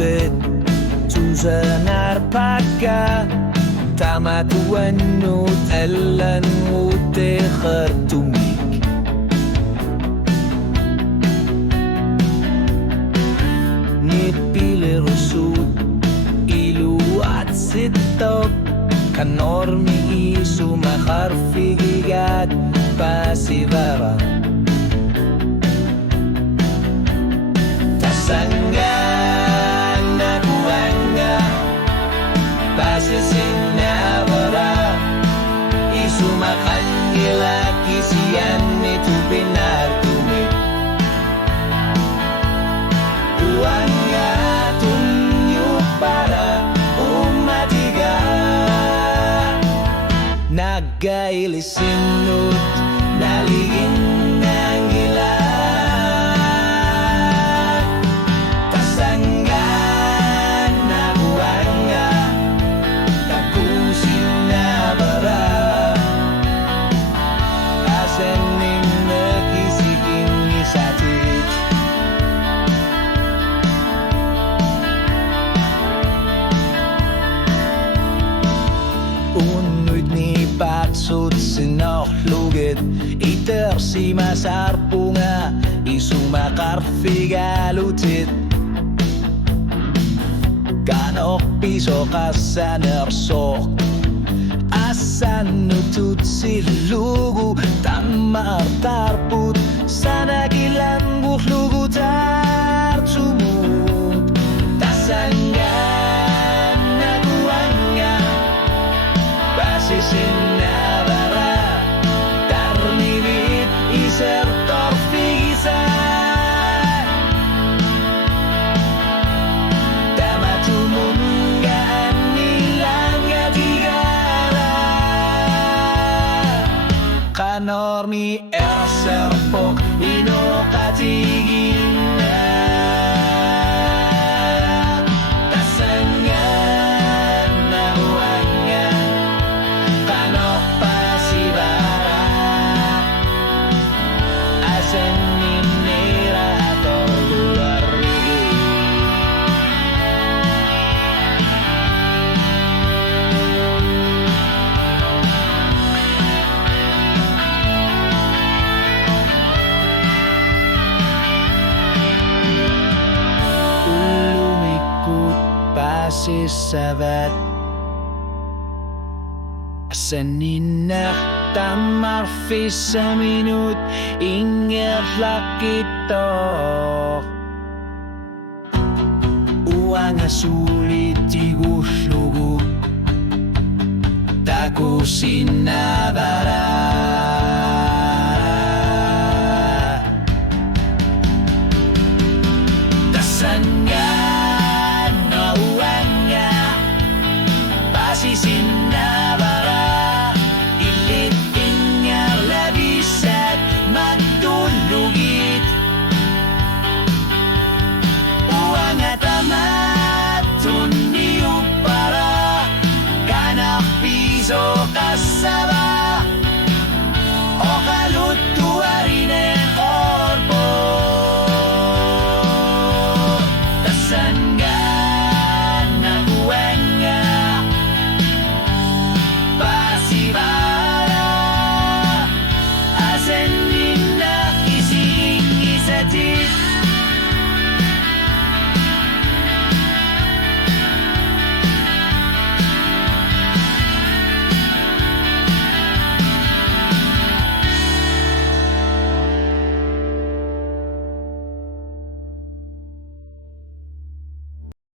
lutet tusen arpaga tamatuannut allan mutekhartumik nipile rusut ilu at sitok kanormi isu makharfigigat pasibara tasanggan nakuanga pasisinabara isu makangila kisian itu benar tumit uangnya tunjuk para umatiga nagailisindut naligin ng gila tasanggan na buwanga tapusin na bara asaning nakisiging isatit uno'y ni paksot sinokluget iter si masarpunga isumakarfigalutit kanok piso kasanersok asan nutut silugu tamar tarput sanagilan guklugu tartumut tasanggan nakuanga basisinabara tarnibit iser torfigisa tamatumungaan nilang gatigara kanormi erserpok inokatigin tasanggan nahuanga kanok pasibara asan ninira atau luar lumikut pasisabat Seninah tamar fisa minut ingatlah kita uang sulit tiguhlugu taku sinabara